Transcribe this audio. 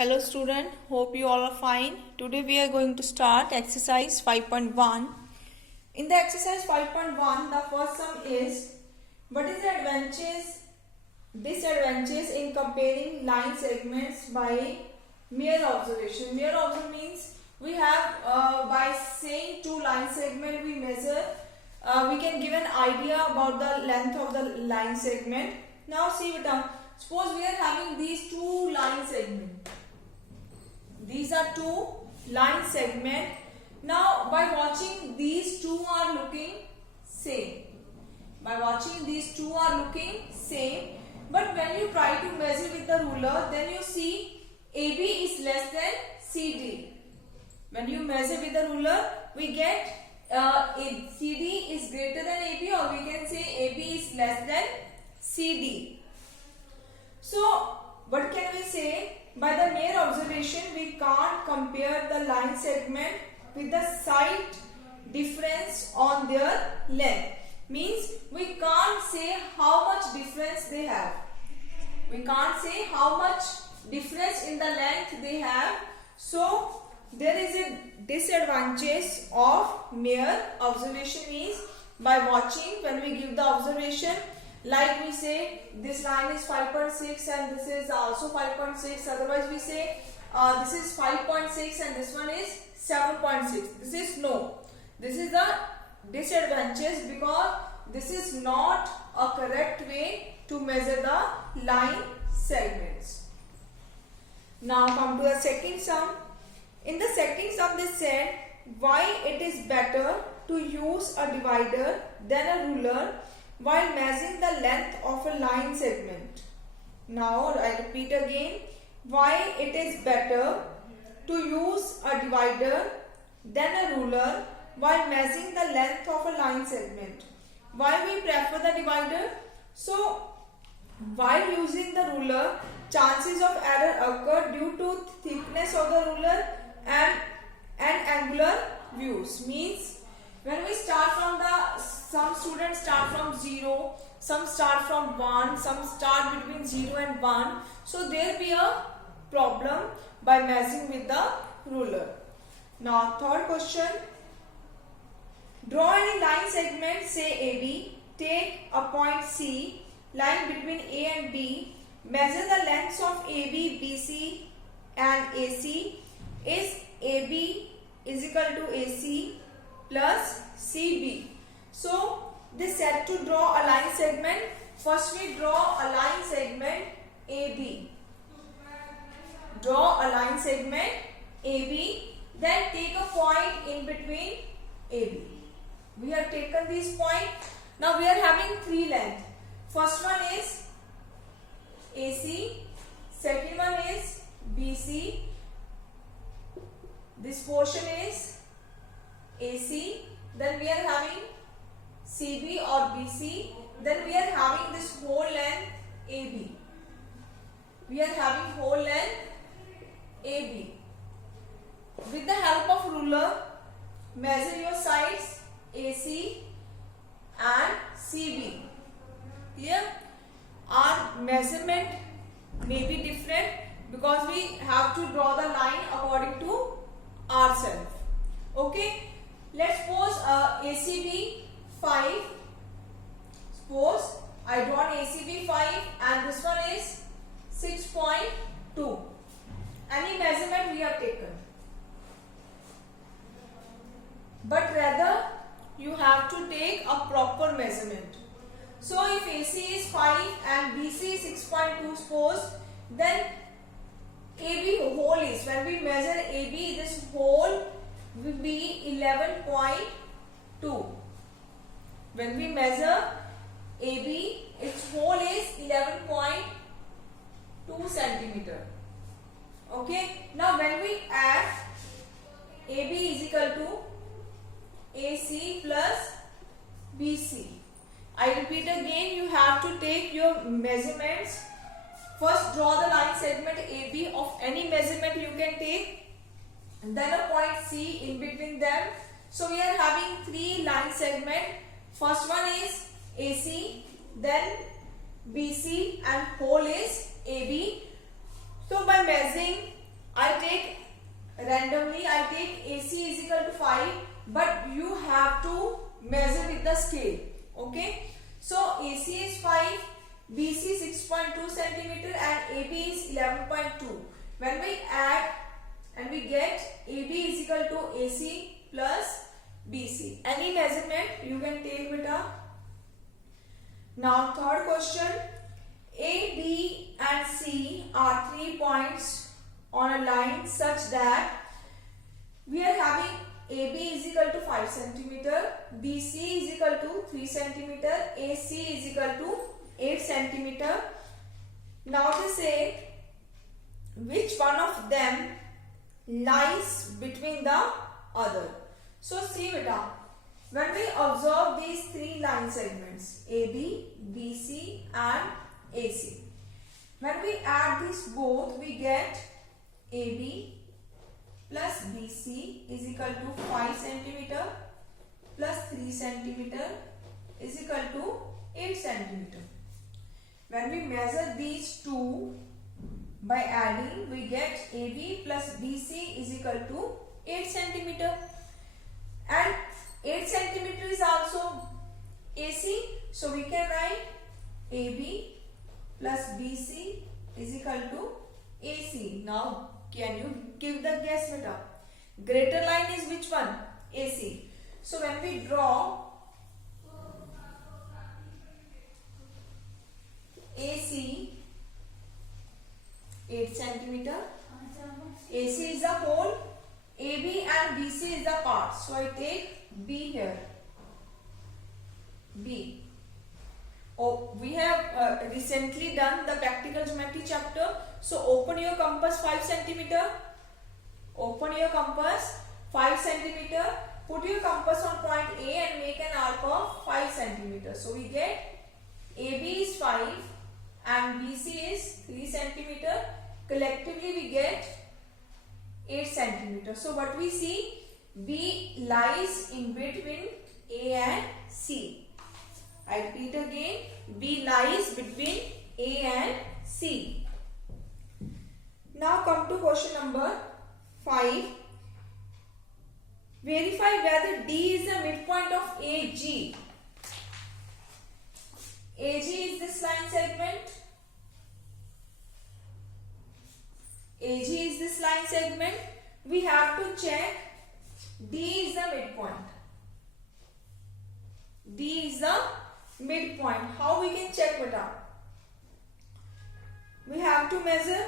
Hello student, hope you all are fine. Today we are going to start exercise 5.1. In the exercise 5.1, the first sum is what is the disadvantages in comparing line segments by mere observation. Mere observation means we have by saying two line segment we measure, we can give an idea about the length of the line segment. Now see it down. Suppose we are having these two line segments. These are two line segments. Now by watching these two are looking same. By watching these two are looking same. But when you try to measure with the ruler, then you see AB is less than CD. When you measure with the ruler, we get CD is greater than AB, or we can say AB is less than CD. So what can we say? By the mere observation, we can't compare the line segment with the side difference on their length. Means we can't say how much difference they have. We can't say how much difference in the length they have. So there is a disadvantage of mere observation is by watching, when we give the observation, like we say this line is 5.6 and this is also 5.6. Otherwise we say this is 5.6 and this one is 7.6. This is no. This is the disadvantage because this is not a correct way to measure the line segments. Now come to the second sum. In the second sum they said why it is better to use a divider than a ruler while measuring the length of a line segment. Now I repeat again, why it is better to use a divider than a ruler while measuring the length of a line segment. Why we prefer the divider? So while using the ruler, chances of error occur due to thickness of the ruler and angular views. Means when we start from some students start from 0, some start from 1, some start between 0 and 1. So there be a problem by measuring with the ruler. Now third question. Draw any line segment, say AB. Take a point C, lying between A and B. Measure the lengths of AB, BC and AC. Is AB is equal to AC plus CB. So they said to draw a line segment. First we draw a line segment AB. Draw a line segment AB. Then take a point in between AB. We have taken this point. Now we are having three lengths. First one is AC. Second one is BC. This portion is AC. Then we are having CB or BC. Then we are having this whole length AB. We are having whole length AB. With the help of ruler, measure your sides AC and CB. Here our measurement may be different because we have to draw the line according to ourselves. Okay. Let's suppose ACB 5. Suppose I draw an ACB 5 and this one is 6.2. Any measurement we have taken. But rather you have to take a proper measurement. So if AC is 5 and BC is 6.2 suppose, then AB whole is, when we measure AB, this whole will be 11.2. When we measure AB, its whole is 11.2 centimeter. Okay. Now when we add AB is equal to AC plus BC. I repeat again, you have to take your measurements. First draw the line segment AB of any measurement you can take. And then a point C in between them. So we are having three line segment. First one is AC, then BC and whole is AB. So by measuring take AC is equal to 5, but you have to measure with the scale. Okay. So AC is 5, BC 6.2 centimeter and AB is 11.2. When we add and we get AB is equal to AC plus BC. Any measurement you can take, beta. Now third question. A, B and C are 3 points on a line such that we are having AB is equal to 5 centimeter, BC is equal to 3 centimeter, AC is equal to 8 centimeter. Now to say which one of them lies between the other. So see beta, when we observe these 3 line segments AB, BC and AC, when we add these both, we get AB plus BC is equal to 5 centimeter plus 3 centimeter is equal to 8 centimeter. When we measure these two by adding, we get AB plus BC is equal to 8 centimeter, and 8 centimeter is also AC, so we can write AB plus BC is equal to AC. Now can you give the guess, beta? Greater line is which one? AC. So when we draw AC 8 centimeter, AC is the whole, AB and BC is the part. So I take B here. B. Oh, we have recently done the practical geometry chapter. So open your compass 5 centimeter. Open your compass 5 centimeter. Put your compass on point A and make an arc of 5 centimeter. So we get AB is 5 and BC is 3 centimeter. Collectively we get 8 centimeter. So what we see, B lies in between A and C. I repeat again, B lies between A and C. Now come to question number 5. Verify whether D is the midpoint of AG. AG is this line segment. AG is this line segment. We have to check D is the midpoint. D is the midpoint. How we can check, beta? We have to measure